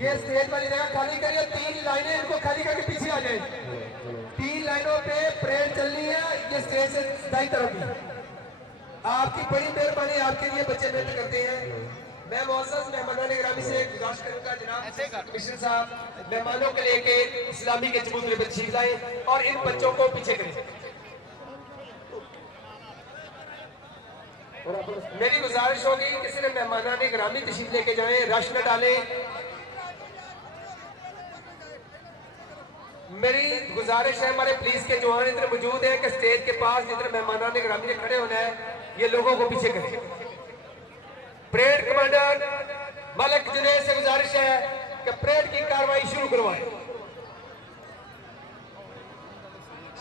ये स्टेज वाली जगह खाली करिए, 3 लाइनें इनको खाली करके पीछे आ जाए। 3 लाइनों पे परेड चलनी है, ये स्टेज से दाई तरफ भी। आपकी बड़ी मेहरबानी, आपके लिए बच्चे मेहनत करते हैं। मैं मोअज़्ज़ज़ मेहमानान गिरामी से गुजारिश करूंगा जनाब कमिश्नर साहब मेहमानों के लेके इस्लामी के चबूतरे पर तशरीफ लाएं और इन बच्चों को पीछे करें। मेरी गुजारिश होगी किसी ने मेहमानान गिरामी तशरीफ लेके जाएं, रश न डालें। मेरी गुजारिश है हमारे पुलिस के जवान इधर मौजूद हैं कि स्टेज के पास जिधर मेहमानान गिरामी ने खड़े होना है, ये लोगों को पीछे करें। परेड कमांडर मलिक जुनैद से गुजारिश है कि परेड की कार्रवाई शुरू करवाएं।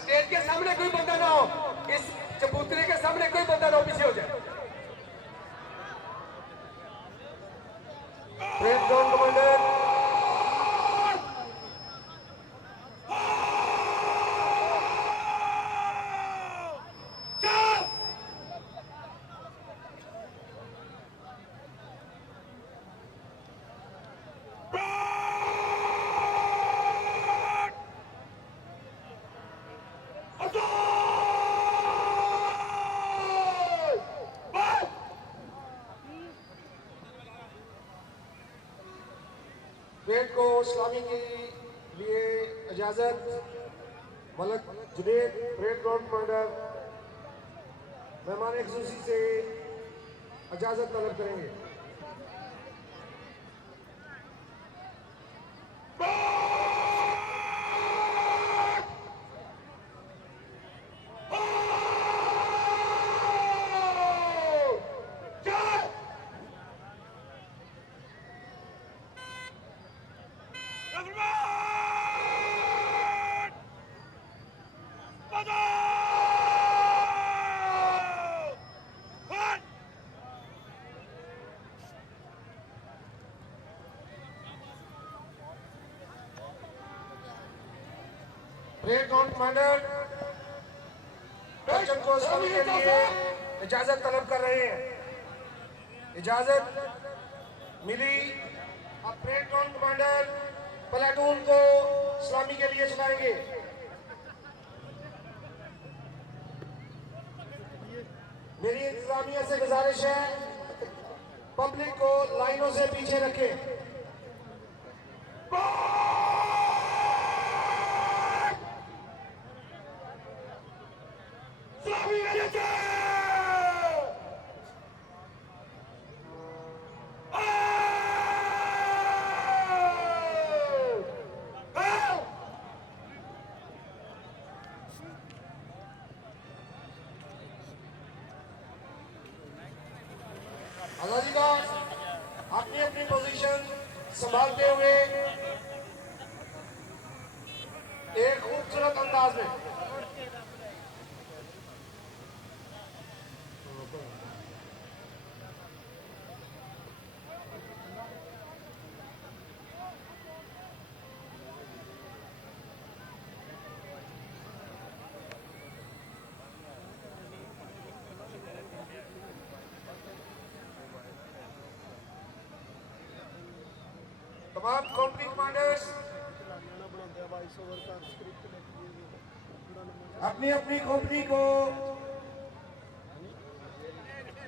स्टेज के सामने कोई बंदा ना हो, इस चबूतरे के सामने कोई बंदा ना हो, पीछे हो जाए। परेड ग्राउंड कमांडर परेड को सलामी के लिए इजाजत Malik Junaid parade ground commander मेहमान खुसूसी से इजाजत तलब करेंगे। परेड ग्राउंड कमांडर बच्चों को सलामी के लिए इजाजत तलब कर रहे हैं। इजाजत मिली। अब परेड ग्राउंड कमांडर प्लाटून को सलामी के लिए चलाएंगे। मेरी इंतजामिया से गुजारिश है पब्लिक को लाइनों से पीछे रखें। अपनी अपनी पोजीशन संभालते हुए एक खूबसूरत अंदाज में तमाम कंपनी कमांडर्स अपनी अपनी कंपनी को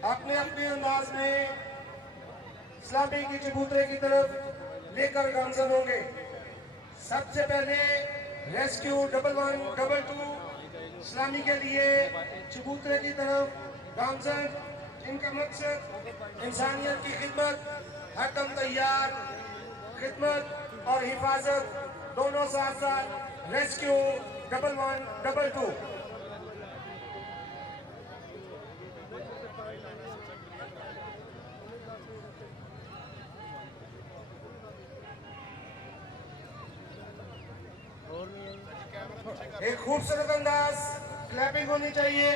अपने अपने अंदाज में इस्लामी की चबूतरे की तरफ लेकर गामजन होंगे। सबसे पहले रेस्क्यू 1112 इस्लामी के लिए चबूतरे की तरफ गामजन। इनका मकसद इंसानियत की खिदमत, हरदम तैयार, खिदमत और हिफाजत दोनों साथ साथ। रेस्क्यू 1112 एक खूबसूरत अंदाज, क्लैपिंग होनी चाहिए।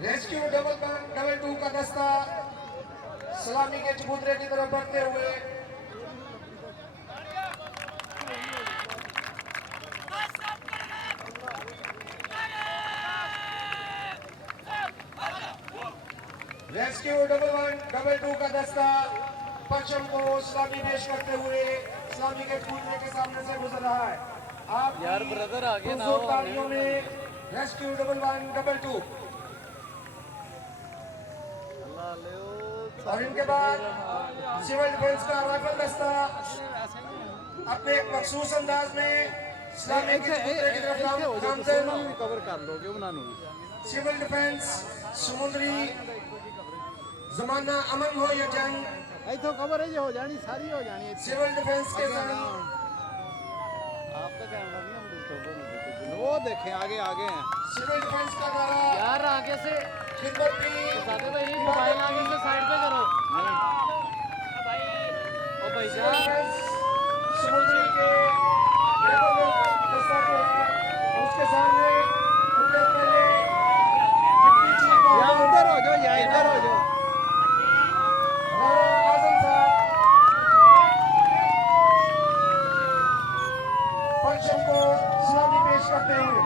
रेस्क्यू 1112 का दस्ता सलामी के चबूतरे की तरफ बढ़ते हुए रेस्क्यू डबल 1 डबल 2 का दस्ता पश्चिम को इस्लामी पेश करते हुए इस्लामी के कूदने के सामने से गुजर रहा है। आप यार ब्रदर आगे ना हो तालियों में रेस्क्यू डबल 1 डबल 2 और इनके बाद सिविल डिफेंस का राइफल दस्ता अपने एक मखसूस अंदाज में इस्लामी के कूदने की तरफ कवर कर लोगे उन्होंने सिविल डिफेंस समुद्री जमाना अमन हो या जंग इथों कवरेज हो जानी सारी हो जानी सिविल डिफेंस के संग आपका कैमरा नहीं हम डिस्टर्ब वो देखें आगे आगे हैं सिविल डिफेंस का नारा यार आगे से खिदमत की सादे भाई मोबाइल आगे से साइड पे करो भाई ओ भाई सिविल डिफेंस समुद्री के लेवल दस्ता के उसके सामने उनके पहले डिप्टी चीफ या उधर हो जाओ या इधर हो जाओ आजम साहब पंचम को सलामी पेश करते हुए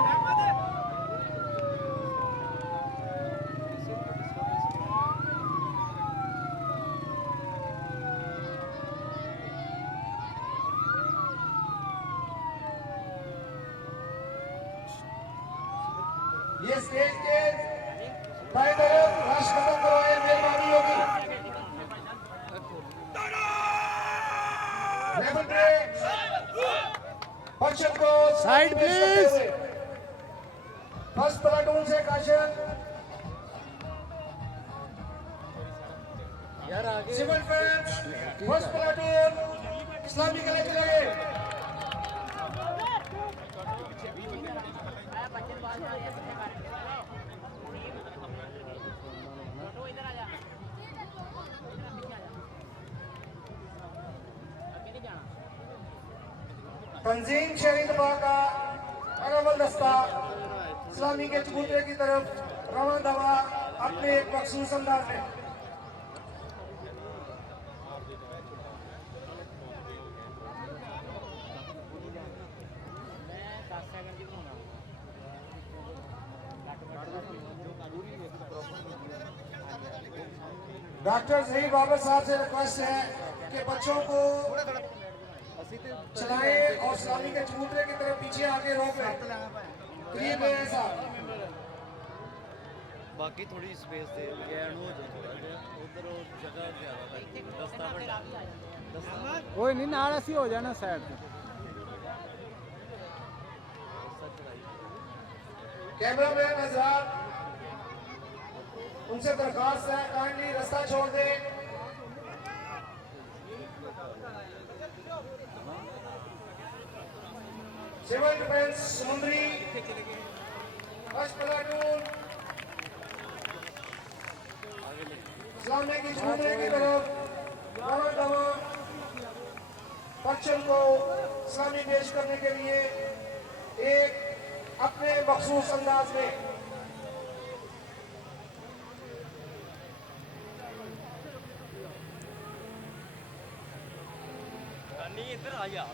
ये स्टेज के दाएं तरफ राष्ट्रपति करवाए मेहरबानी होगी लेवल पे पश्चिम को साइड प्लीज फर्स्ट प्लाटून से काशन यार आगे सिविल डिफेंस फर्स्ट प्लाटून इस्लामी के लिए चले गए तंजीम शहरी दफा का अरवल दस्ता इस्लामी के चबूतरे की तरफ रवा दवा अपने एक मखसूस अंदाज में डॉक्टर जहीर बाबर साहब से रिक्वेस्ट है कि बच्चों को चलाएं और इस्लामी के चबूतरे की तरफ पीछे आगे रोक लें करीब है ऐसा बाकी थोड़ी स्पेस दे गैन हो जाए उधर जगह ज्यादा दस्ता कोई नहीं नाल ऐसी हो जाना साइड पे कैमरामैन हजरात उनसे दरखास्त है काइंडली रास्ता छोड़ दे सिविल डिफेंस समुद्री फर्स्ट प्लाटून सामने की चबूतरे की तरफ दवा दवा पश्चिम को इस्लामी पेश करने के लिए एक अपने मखसूस अंदाज में इधर आ जा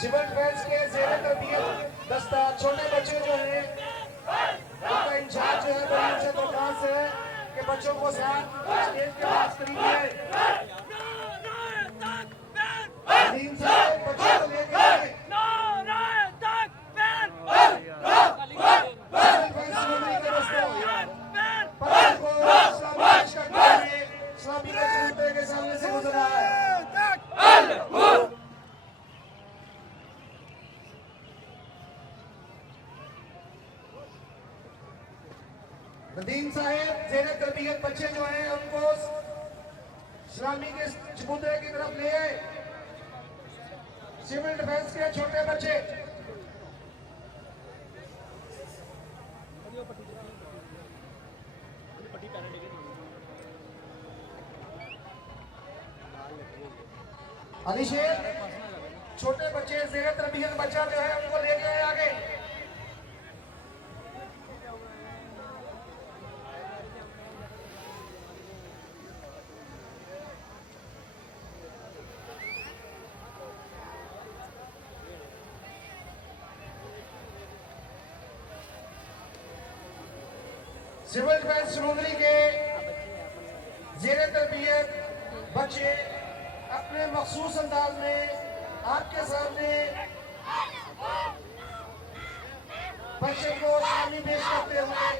सिविल डिफेंस के ज़ेरे तरबियत दस्ता छोटे बच्चे जो हैं उनका इंचार्ज जो है वो उनसे दरखास्त है कि बच्चों को साथ स्टेज के पास करीब तीन से बच्चों को लेकर इस्लामी के चबूतरे के सामने से गुजर रहा है नदीम साहेब ज़ेरे तरबियत बच्चे जो हैं उनको इस्लामी के चबूतरे की तरफ ले आए सिविल डिफेंस के छोटे बच्चे अभिषेक छोटे बच्चे ज़ेरे तरबियत बच्चा जो है उनको लेके आए आगे सिविल डिफेंस श्रोमणी के जेरे तरबियत बच्चे अपने मखसूस अंदाज में आपके सामने बच्चे को सलामी पेश करते हुए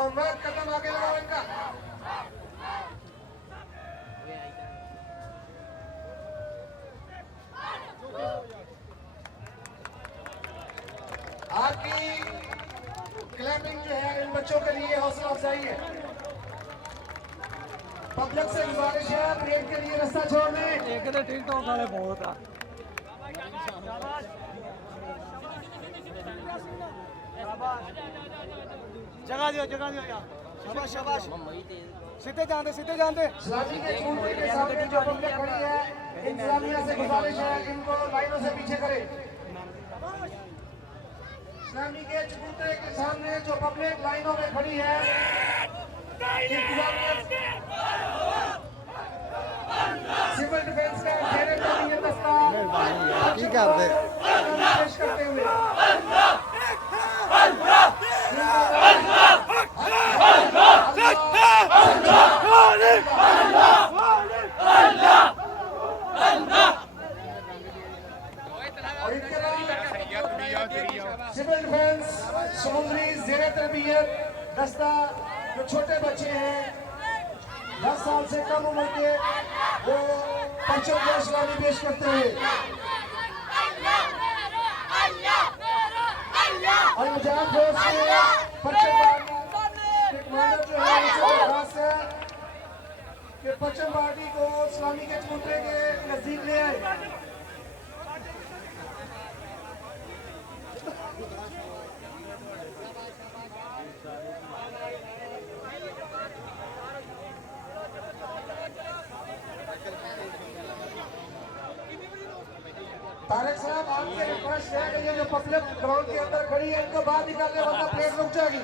और मैं कदम आगे लगाओ इनका। आपकी क्लैपिंग जो है इन बच्चों के लिए हौसला अफजाई है। पब्लिक से गुजारिश है परेड के लिए रास्ता छोड़ दें। एक तो टिकटॉक वाले बहुत आ जगह दियो यार। शाबाश शाबाश सीधे जाते सलामी के चूंटे के सामने जो पब्लिक खड़ी है इंतजामिया से गुजारिश है इनको लाइनों से पीछे करें। सलामी के चूंटे के सामने जो पब्लिक लाइनों में खड़ी है सिविल डिफेंस का घेरे का ये दस्ता पेश करते हुए और इनके सिविल डिफेंस समुद्री जेर तरबियत दस्ता जो छोटे बच्चे हैं 10 साल से कम उम्र के वो बच्चों को सलामी पेश करते हुए और मुजाहिद फोर्स के परचम पार्टी कमांडर जो है उनसे खास है कि परचम पार्टी को सलामी के चबूतरे के नजदीक ले आए। तारक साहब आपसे रिक्वेस्ट है कि ये जो पब्लिक ग्राउंड के अंदर खड़ी है इनको बाहर निकालने वरना प्लेट रुक जाएगी।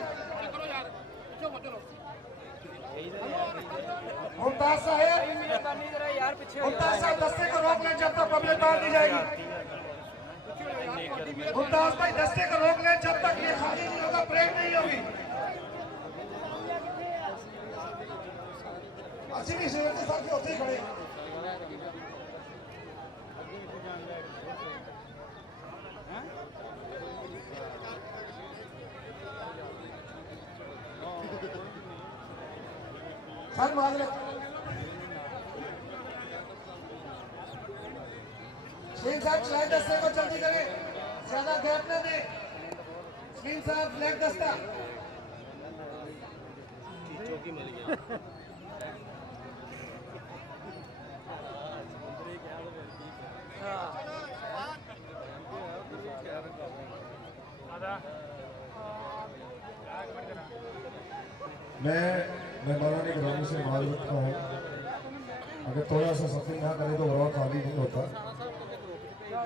मुमताज साहब दस्ते को रोक लें जब तक पब्लिक बाहर नहीं जाएगी। मुमताज भाई दस्ते को रोक लें जब तक ये खाली नहीं होगा प्लेट नहीं होगी। अच्छी नहीं सिविल के साथ होते ही खड़े सर माजरत स्क्रीन साहब चलाए दस्ते को जल्दी करें ज्यादा गैप न दें। स्क्रीन साहब फ्लैग दस्ता मैं मौलाना ग्रामी से मालूम रखता हूँ अगर थोड़ा सा सफर ना करे तो और खाली नहीं होता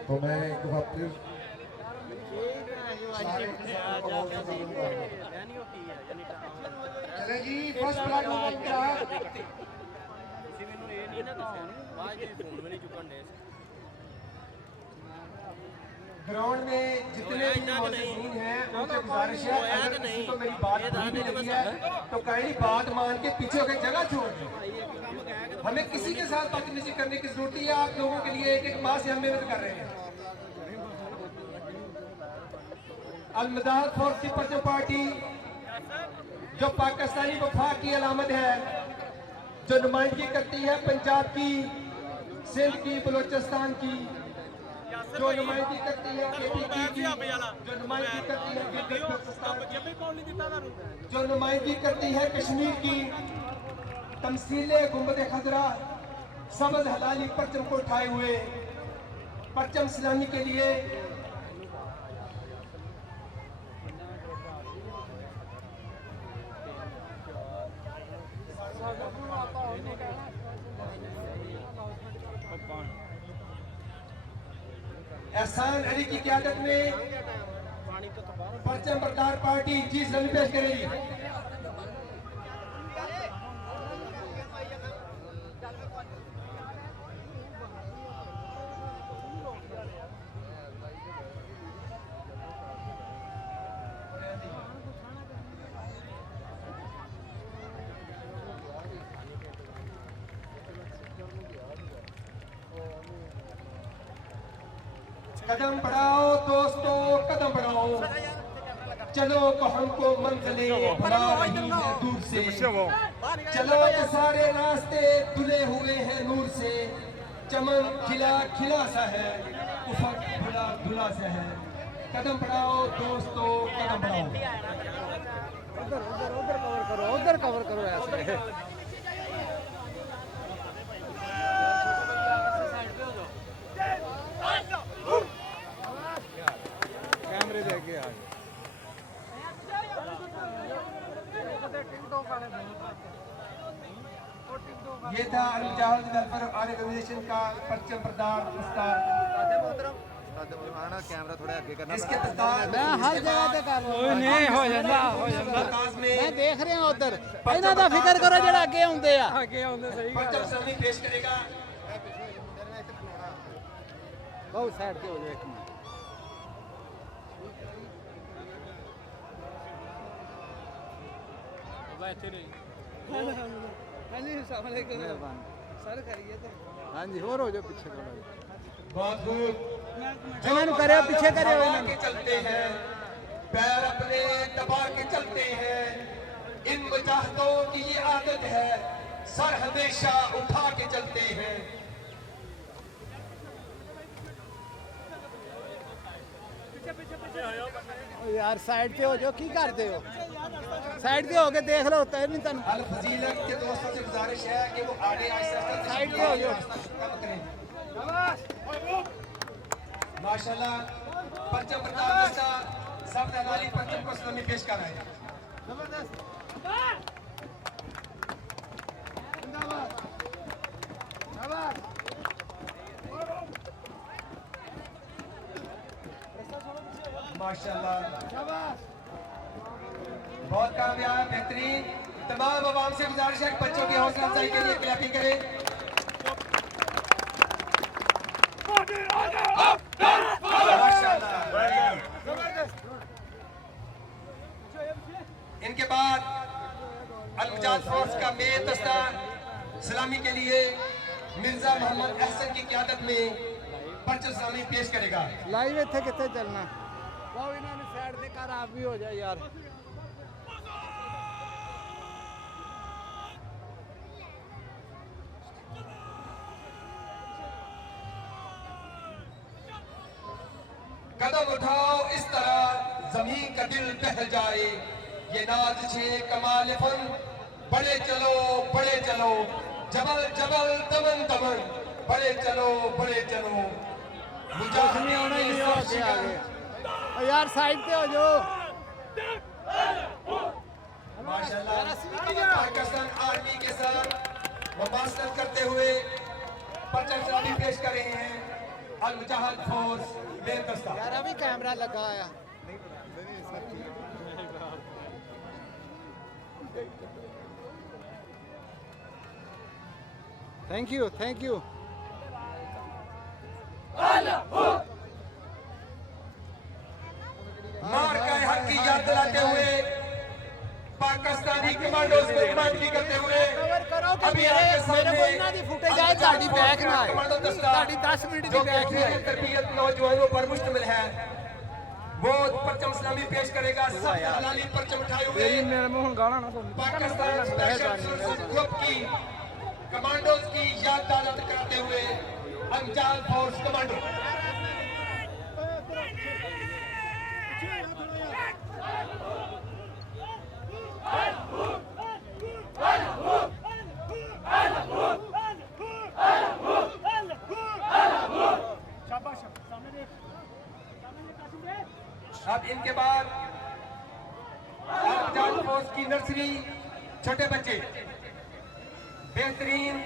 तो मैं एक बार फिर चले जी फर्स्ट प्लेटफॉर्म क्या ग्राउंड में जितने भी मौजूद हैं उनसे गुजारिश है अगर किसी को मेरी बात बुरी भी लगी है तो कहीं बात मान के पीछे होकर जगह छोड़ दें। हमें किसी के साथ बदतमीजी करने की जरूरत है। आप लोगों के लिए एक एक माह से हम मेहनत कर रहे हैं। अलमदाद फॉर परचम पार्टी जो पाकिस्तानी वफा की अलामत है, जो नुमाइंदगी करती है पंजाब की, सिंध की, बलोचिस्तान की, जो नुमाइंदगी करती है KPP की, जो नुमाइंदगी करती है गिलगित-बल्तिस्तान की, जो नुमाइंदगी करती है कश्मीर की, तमसीले गुंबद खजरा सबज हलाली परचम को उठाए हुए परचम सलामी के लिए एहसान अली की क़यादत में परचम बरदार पार्टी जी सलामी पेश करेगी। कदम बढ़ाओ दोस्तों, कदम बढ़ाओ, चलो तो हमको मंजिले बुला रही है दूर से, चलो तो सारे रास्ते धुले हुए हैं नूर से, चमन खिला खिला सा है, उफक धुला धुला सा है, कदम बढ़ाओ दोस्तों, कदम बढ़ाओ। उधर उधर उधर कवर करो, उधर कवर करो ऐसे। कैमरे देके आ ये था अल-मुजाहिद वेलफेयर ऑर्गेनाइजेशन का परचम प्रदान पुरस्कार। कैमरा थोड़ा आगे करना। इसके प्रस्ताव मैं हर जगह ते कर रहा हूं। नहीं हो जांदा, हो जांदा। मैं देख रहा उधर। इन्हां दा फिक्र करो जेड़ा अगे आउंदे आ। अगे आउंदे सही गल। परचम सलामी पेश करेगा। बहुत साइड पे हो जाए एक मिनट। हाँ जी, अस्सलाम वालेकुम। सर करिए तो। हाँ जी, और हो जाओ पीछे थोड़ा। बहुत खूब। इन्होंने करे पीछे करे दबा के चलते हैं, पैर अपने दबा के चलते हैं, इन मुजाहिदों की ये आदत है, सर हमेशा उठा के चलते हैं। यार साइड पे हो जाओ, की करते हो? साइड पे होके देख लो, तय नहीं तन। अल फजीलत के दोस्तों से गुजारिश है कि वो आगे आहिस्ता साइड पे हो जाओ। माशाल्लाह परचम प्रताप दस्ता सब दलाली परचम को सलामी पेश कर रहे हैं। माशाल्लाह बहुत कामयाब, बेहतरीन। तमाम आवाम से गुजारिश है कि बच्चों की हौसला अफजाई के लिए क्लैपिंग करें। इनके बाद अल-मुजाहिद फोर्स का मेन दस्ता सलामी के लिए मिर्जा मोहम्मद अहसन की क़यादत में परचम सलामी पेश करेगा। लाइव इत्थे कित्थे चलना? वो इन्होंने साइड से कर, आप भी हो जाए यार। कदम उठाओ इस तरह जमीन का दिल बहल जाए, ये नाज छे कमाल फन, बड़े चलो जबल जबल दमन दमन, बड़े चलो नहीं होना ही नहीं हो के आगे। और यार साइड पे हो जाओ। माशाल्लाह पाकिस्तान आर्मी के साथ मुबासरत करते हुए परचम सलामी पेश कर रहे हैं अल-मुजाहिद फोर्स मेन दस्ता। यार अभी कैमरा लगा आया। Thank you, thank you. मार का हक की याद दिलाते हुए पाकिस्तानी कमांडोज को कमांडरी करते हुए अभी आपके सामने फुटेज आए ताड़ी बैक ना आए, ताड़ी 10 मिनट की बैक ना आए। तरबियत नौजवानों पर मुश्तमिल है, वो परचम सलामी पेश करेगा। सब हलाली परचम उठाए हुए पाकिस्तान स्पेशल फोर्सेस ग्रुप की कमांडोज की याद ताज़ा कराते हुए अल-मुजाहिद फोर्स कमांडो। अब इनके बाद अल-मुजाहिद फोर्स की नर्सरी छोटे बच्चे बेहतरीन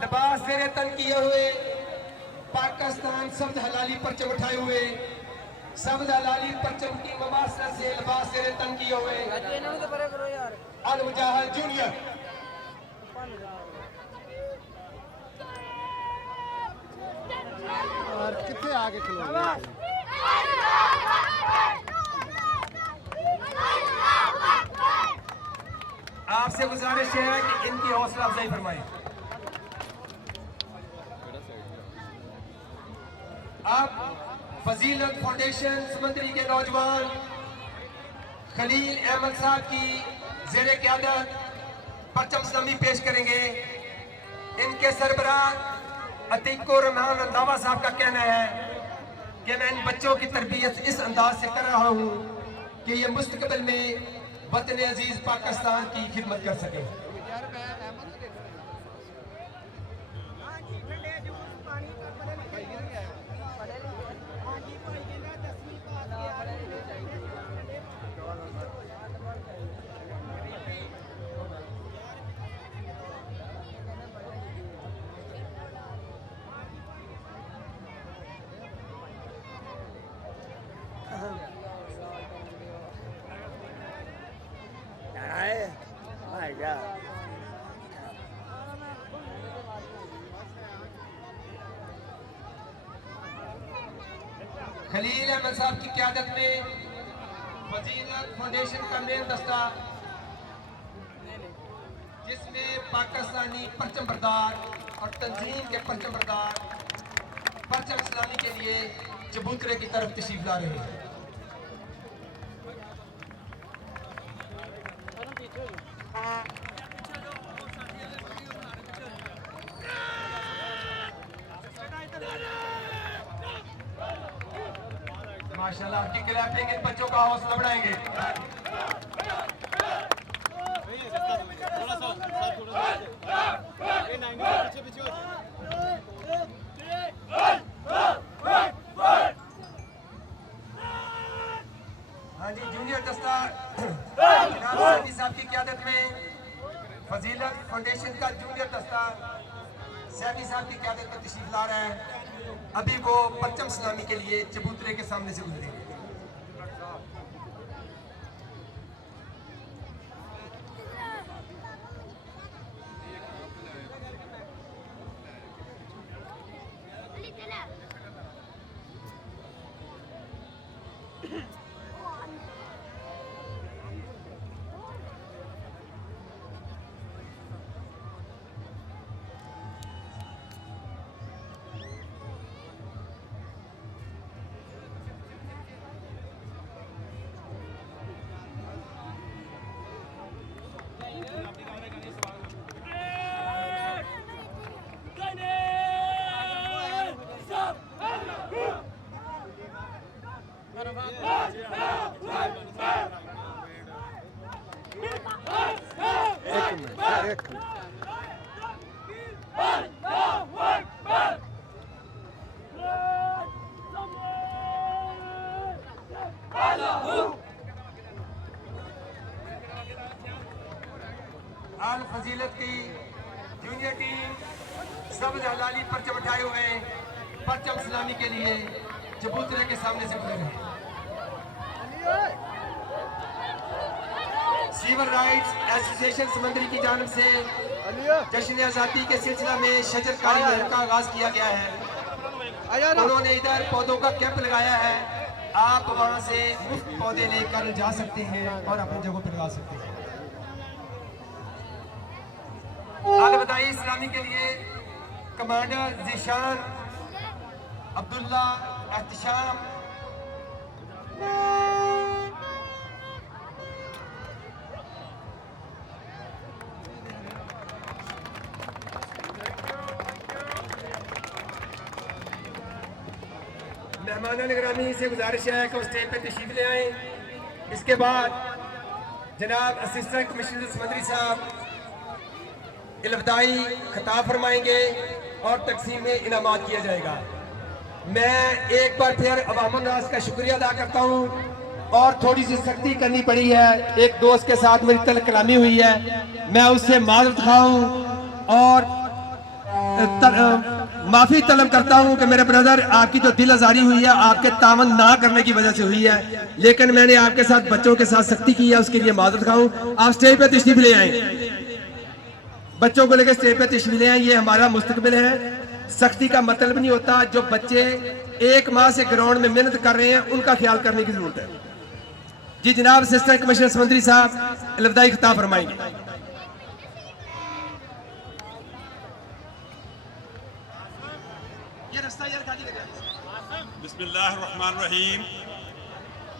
लिबास ज़ेरे तन किए हुए पाकिस्तान सब्ज हलाली परचम उठाए हुए, सब्ज हलाली परचम की मुबासरत से लिबास ज़ेरे तन किए हुए अल-मुजाहिद जूनियर। और कितने आगे खिलो। आपसे गुजारिश है कि इनकी हौसला अफजाई फरमाएं। अब फजीलत फाउंडेशन समंदरी के नौजवान खलील अहमद साहब की ज़ेरे क़यादत परचम इस्लामी पेश करेंगे। इनके सरबराह अतीको रहमान रंधावा साहब का कहना है कि मैं इन बच्चों की तरबियत इस अंदाज से कर रहा हूँ कि ये मुस्तकबिल में वतन अजीज पाकिस्तान की खिदमत कर सके। खलील अहमद साहब की क़यादत में फजीलत फाउंडेशन का मेन दस्ता, जिसमें पाकिस्तानी परचम बरदार और तंजीम के परचम बरदार परचम इस्लामी के लिए चबूतरे की तरफ तशरीफ ला रहे हैं। माशाल्लाह की क्लैपिंग इन बच्चों का हौसला बढ़ाएंगे। हाँ जी, जूनियर दस्ता जनाब साहब की क़यादत में फजीलत फाउंडेशन का जूनियर दस्ता सैफी साहब की क़यादत में तशरीफ ला रहा है। अभी वो परचम इस्लामी के लिए चबूतरे के सामने से गुजरेंगे। आल फजीलत की जूनियर टीम सबज हलाली परचम उठाए हुए परचम इस्लामी के लिए चबूतरे के सामने से गुजरे। सिविल राइट्स एसोसिएशन समंदरी की जानिब से जश्न आज़ादी के सिलसिला में शजरकारी मुहिम का आगाज किया गया है। उन्होंने इधर पौधों का कैंप लगाया है। आप वहां से मुफ्त पौधे लेकर जा सकते हैं और अपनी जगहों पर लगा सकते हैं। अलविदाई इस्लामी के लिए कमांडर ज़ीशान अब्दुल्ला एहतशाम, मेहमान निगरानी से गुजारिश है कि स्टेज पे तशरीफ ले आए। इसके बाद जनाब असिस्टेंट कमिश्नर समंदरी साहब अलविदाई खिताब फरमाएंगे और तकसीम में इनामात किया जाएगा। मैं एक बार फिर अवामुन नास का शुक्रिया अदा करता हूँ और थोड़ी सी सख्ती करनी पड़ी है। एक दोस्त के साथ मेरी तलब कलामी हुई है, मैं उससे माजरत खाऊं और माफी तलब करता हूं कि मेरे ब्रदर आपकी जो दिल आजारी हुई है आपके तावन ना करने की वजह से हुई है, लेकिन मैंने आपके साथ बच्चों के साथ सख्ती की है, उसके लिए माजरत खाऊं। आप स्टेज पे तशरीफ ले आए, बच्चों को लेकर स्टेज पे तशरीफ ले आए। ये हमारा मुस्तकबिल है। सख्ती का मतलब नहीं होता, जो बच्चे एक माह से ग्राउंड में मेहनत कर रहे हैं उनका ख्याल करने की जरूरत है। जी जनाब असिस्टेंट कमिश्नर समंदरी साहब अलविदाई खिताब फरमाएंगे। ये बिस्मिल्लाहिर्रहमानिर्रहीम।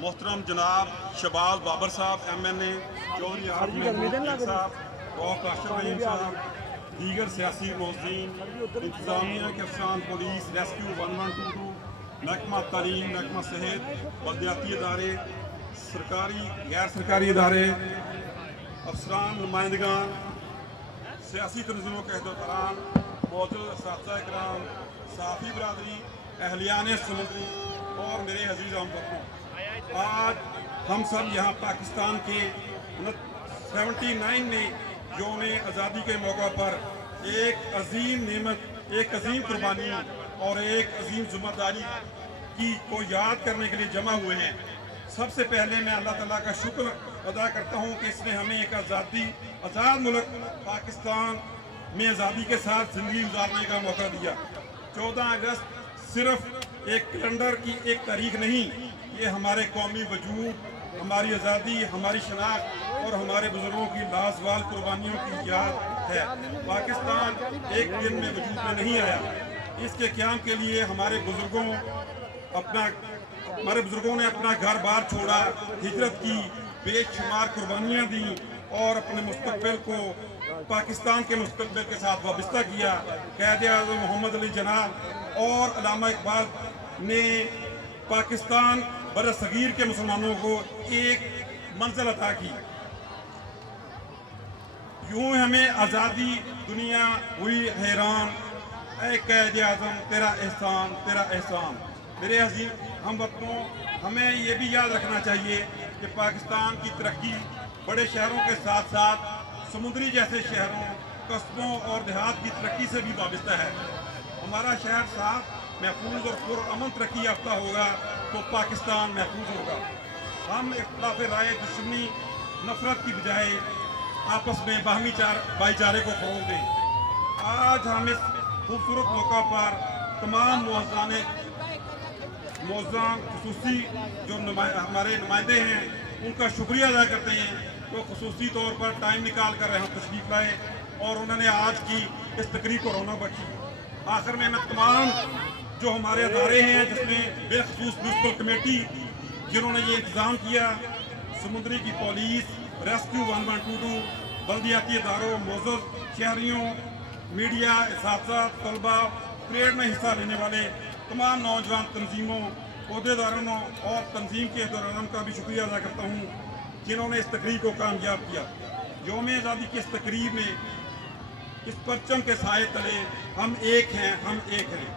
मोहतरम जनाब शहबाज बाबर साहब MNA, चौधरी आरिफ महमूद साहब, रऊफ काशिफ रहीम साहब, दीगर सियासी मोहसिन, इंतजामिया के अफसरान, पुलिस, रेस्क्यू 1122, महकमा तालीम, महकमा सेहत, बलदियाती इदारे, सरकारी गैर सरकारी इदारे, अफसरान, नुमाइंदगान, सियासी तंजीमों के अहदेरान, मौजूद असातिज़ा इकराम, साफ़ी बरादरी, अहलियान समुद्री और मेरे अजीज़ हमवतनों, आज हम सब यहाँ पाकिस्तान के 79 में यौम आज़ादी के मौका पर एक अजीम नेमत, एक अजीम कुर्बानी और एक अजीम जिम्मेदारी को याद करने के लिए जमा हुए हैं। सबसे पहले मैं अल्लाह ताला का शुक्र अदा करता हूँ कि इसने हमें एक आज़ाद मुल्क पाकिस्तान में आज़ादी के साथ ज़िंदगी गुजारने का मौका दिया। 14 अगस्त सिर्फ एक कैलेंडर की एक तारीख नहीं, ये हमारे कौमी वजूद, हमारी आज़ादी, हमारी शनाख्त और हमारे बुजुर्गों की लाजवाल कुर्बानियों की याद है। पाकिस्तान एक दिन में वजूद में नहीं आया। इसके क़याम के लिए हमारे बुजुर्गों ने अपना घर बार छोड़ा, हिजरत की, बेशुमार कुर्बानियाँ दी और अपने मुस्तकबिल को पाकिस्तान के मुस्तकबिल के साथ वाबस्ता किया। क़ायद-ए-आज़म मोहम्मद अली जिन्ना और अल्लामा इकबाल ने पाकिस्तान बरसगीर के मुसलमानों को एक मंजिल अता की। यूं हमें आज़ादी दुनिया हुई हैरान, ऐ क़ायद-ए-आज़म तेरा एहसान, तेरा एहसान। मेरे अजीज हमवतनों, हमें ये भी याद रखना चाहिए कि पाकिस्तान की तरक्की बड़े शहरों के साथ साथ समुद्री जैसे शहरों, कस्बों और देहात की तरक्की से भी वाबस्ता है। हमारा शहर साफ, महफूज और पुरअमन तरक्की याफ्ता होगा तो पाकिस्तान महफूज होगा। हम इख्तिलाफ राय, दुश्मनी, नफरत की बजाय आपस में बाहमी भाईचारे को फ़रोग़ दें। आज हम इस खूबसूरत मौका पर तमाम मौज़ान खुसूसी जो हमारे नुमाइंदे हैं उनका शुक्रिया अदा करते हैं, तो खुसूसी तौर पर टाइम निकाल कर यहाँ तशरीफ़ लाए और उन्होंने आज की इस तकरीब को रौनक बख्शी। आखिर में मैं तमाम जो हमारे अदारे हैं, जिसमें बेखसूस म्यूनसिपल कमेटी जिन्होंने ये इंतज़ाम किया, समुद्री की पुलिस, रेस्क्यू 1122, बल्दियाती इदारों, मौजूद शहरियों, मीडिया, इसातिज़ा, तलबा, परेड में हिस्सा लेने वाले तमाम नौजवान तंजीमों, अहदेदारों और तंजीम के अहदेदारों का भी शुक्रिया अदा करता हूँ जिन्होंने इस तकरीब को कामयाब किया। यौम आज़ादी की इस तकरीब में इस परचम के साए तले हम एक हैं, हम एक हैं।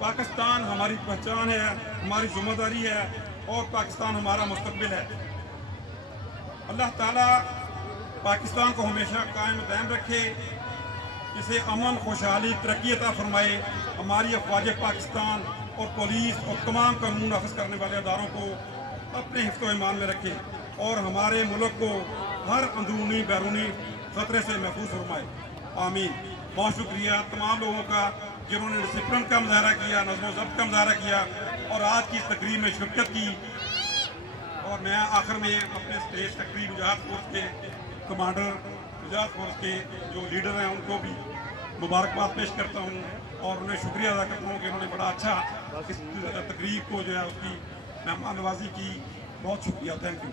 पाकिस्तान हमारी पहचान है, हमारी जिम्मेदारी है और पाकिस्तान हमारा मुस्तकबिल है। अल्लाह ताला पाकिस्तान को हमेशा कायम दायम रखे, इसे अमन, खुशहाली, तरक्की अता फरमाए। हमारी अफवाज पाकिस्तान और पुलिस और तमाम कानून नाफिज करने वाले अदारों को अपने हिफ्ज़ व ईमान में रखे और हमारे मुल्क को हर अंदरूनी बैरूनी ख़तरे से महफूज फरमाए। आमीन। बहुत शुक्रिया तमाम लोगों का जिन्होंने डिसिप्लिन का मुजाहरा किया, नज़्म व ज़ब्त का मुजाहरा किया और आज की इस तकरीब में शिरकत की। और मैं आखिर में अपने स्टेज तकरीब गुजरात फोर्स के कमांडर, गुजरात फोर्स के जो लीडर हैं उनको भी मुबारकबाद पेश करता हूँ और उन्हें शुक्रिया अदा करता हूँ कि उन्होंने बड़ा अच्छा इस तकरीब को जो है उसकी मेहमान नवाजी की। बहुत शुक्रिया, थैंक यू।